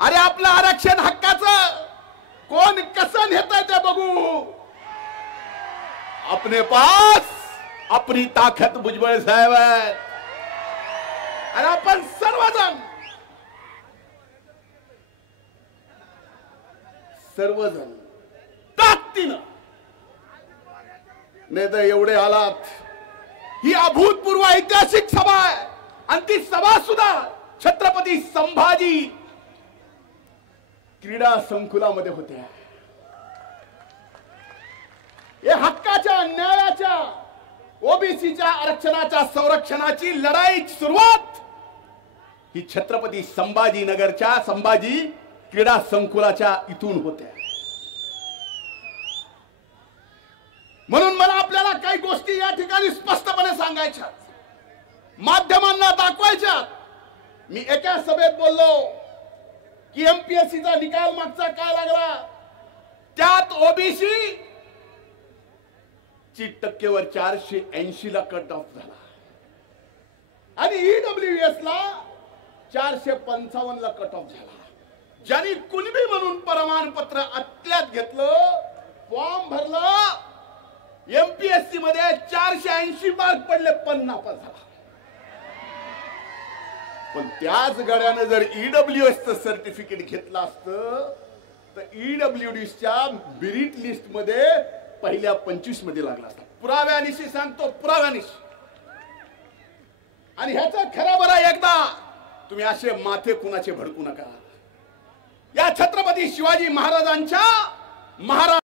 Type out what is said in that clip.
अरे आपलं आरक्षण हक्काचं कोण कसं नेतंय ते बघू. अपने पास अपनी ताकत भुजबळ साहेब आहे. आणि आपण सर्वजण ताकदीनं नाही तर एवढे आलात. ही अभूतपूर्व ऐतिहासिक सभा आहे आणि ती सभा सुद्धा छत्रपती संभाजी क्रीडा संकुलामध्ये होते. या हक्काच्या न्यायाच्या ओबीसीच्या आरक्षणाच्या संरक्षणाची लढाईची सुरुवात ही छत्रपती संभाजीनगरच्या संभाजी क्रीडा संकुलाच्या इथून होते. म्हणून मला आपल्याला काही गोष्टी या ठिकाणी स्पष्टपणे सांगायच्या, माध्यमांना दाखवायच्या. मी एका सभेत बोललो की एमपीएससीचा निकाल मागचा काय लागला, त्यात ओबीसी ची टक्केवर 480 ला कट ऑफ झाला आणि ईडब्ल्यूएस ला 455 ला कट ऑफ झाला. ज्यांनी कुणबी म्हणून प्रमाणपत्र अत्यात घेतलं, फॉर्म भरला, एमपीएससी मध्ये 480 मार्क पडले, पण नापास झाला. पण त्याच गड्यानं जर ईडब्ल्यूएस चं सर्टिफिकेट घेतलं असतं तर ईडब्ल्यूडीच्या मेरिट लिस्ट मध्ये पहिल्या 25 मध्ये लागला असता. पुराव्यानिशी सांगतो, पुराव्यानिशी. आणि ह्याचा खरा बरा एकदा तुम्ही असे माथे कुणाचे भडकू नका. या छत्रपती शिवाजी महाराजांच्या महाराष्ट्र